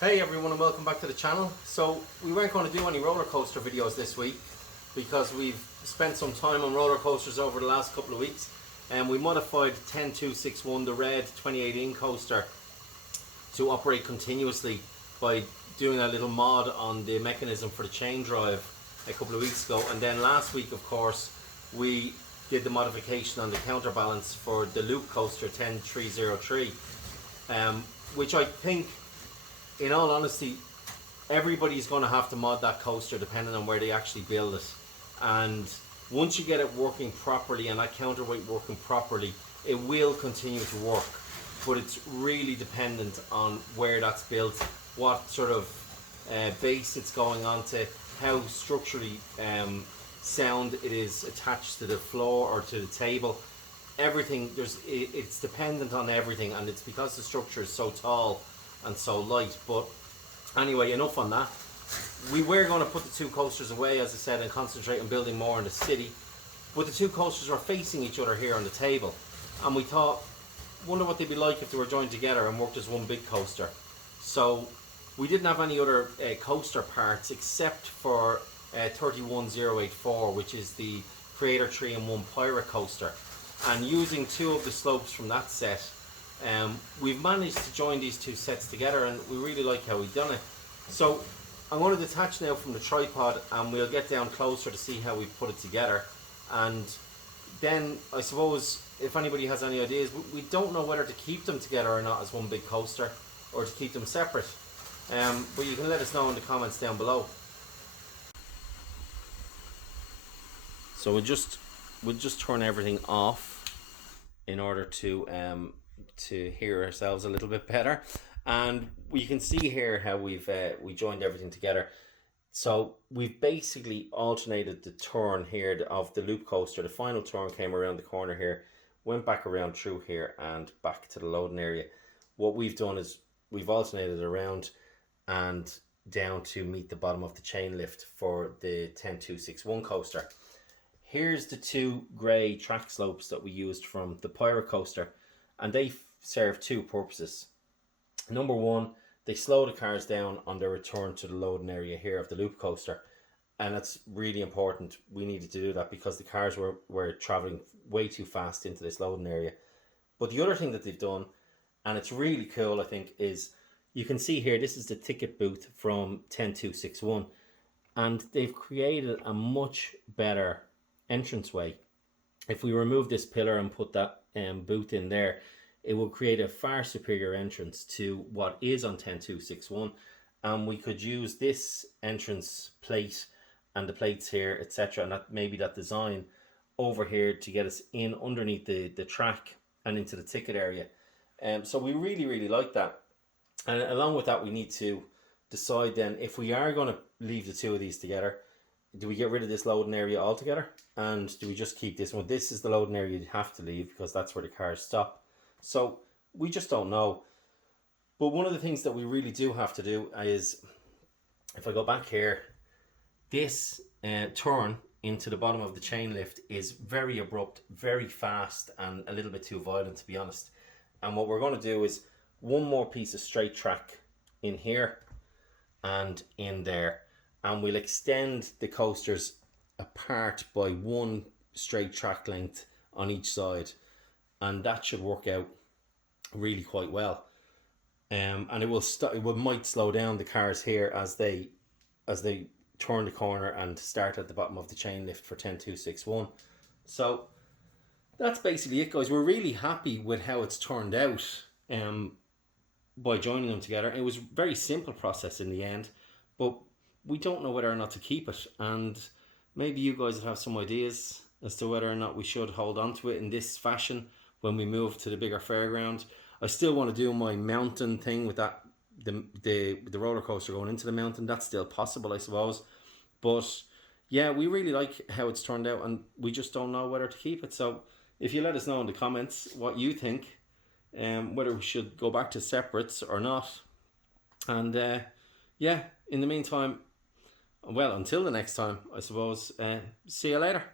Hey everyone and welcome back to the channel. So we weren't going to do any roller coaster videos this week because we've spent some time on roller coasters over the last couple of weeks, and we modified 10261, the red 28-inch coaster, to operate continuously by doing a little mod on the mechanism for the chain drive a couple of weeks ago. And then last week, of course, we did the modification on the counterbalance for the loop coaster 10303, which I think, in all honesty, everybody's going to have to mod that coaster depending on where they actually build it. And once you get it working properly and that counterweight working properly, it will continue to work. But it's really dependent on where that's built, what sort of base it's going onto, how structurally sound it is attached to the floor or to the table. Everything, it's dependent on everything, and it's because the structure is so tall and so light. But anyway, enough on that. We were going to put the two coasters away, as I said, and concentrate on building more in the city, but the two coasters were facing each other here on the table, and we thought, wonder what they'd be like if they were joined together and worked as one big coaster. So we didn't have any other coaster parts except for 31084, which is the Creator 3-in-1 Pirate coaster, and using two of the slopes from that set, we've managed to join these two sets together, and we really like how we've done it. So I'm going to detach now from the tripod, and we'll get down closer to see how we put it together. And then I suppose if anybody has any ideas, we don't know whether to keep them together or not as one big coaster, or to keep them separate. But you can let us know in the comments down below. So we'll just turn everything off in order to hear ourselves a little bit better, and we can see here how we joined everything together. So we've basically alternated the turn here of the loop coaster. The final turn came around the corner here, went back around through here and back to the loading area. What we've done is we've alternated around and down to meet the bottom of the chain lift for the 10261 coaster. Here's the two grey track slopes that we used from the Pirate coaster, and they serve two purposes. Number one, they slow the cars down on their return to the loading area here of the loop coaster, and that's really important. We needed to do that because the cars were travelling way too fast into this loading area. But the other thing that they've done, and it's really cool I think, is you can see here, this is the ticket booth from 10261, and they've created a much better entranceway. If we remove this pillar and put that booth in there, it will create a far superior entrance to what is on 10261, and we could use this entrance plate and the plates here, etc., and maybe that design over here to get us in underneath the track and into the ticket area. So we really like that. And along with that, we need to decide then if we are going to leave the two of these together. Do we get rid of this loading area altogether, and do we just keep this one? This is the loading area you'd have to leave because that's where the cars stop. So we just don't know. But one of the things that we really do have to do is, if I go back here, this turn into the bottom of the chain lift is very abrupt, very fast, and a little bit too violent, to be honest. And what we're going to do is one more piece of straight track in here and in there, and we'll extend the coasters apart by one straight track length on each side, and that should work out really quite well. And it might slow down the cars here as they turn the corner and start at the bottom of the chain lift for 10261. So that's basically it, guys. We're really happy with how it's turned out by joining them together. It was a very simple process in the end, but we don't know whether or not to keep it, and maybe you guys have some ideas as to whether or not we should hold on to it in this fashion when we move to the bigger fairground. I still want to do my mountain thing with that, the roller coaster going into the mountain. That's still possible, I suppose. But yeah, we really like how it's turned out, and we just don't know whether to keep it. So if you let us know in the comments what you think, whether we should go back to separates or not. And yeah, in the meantime, well, until the next time, I suppose, see you later.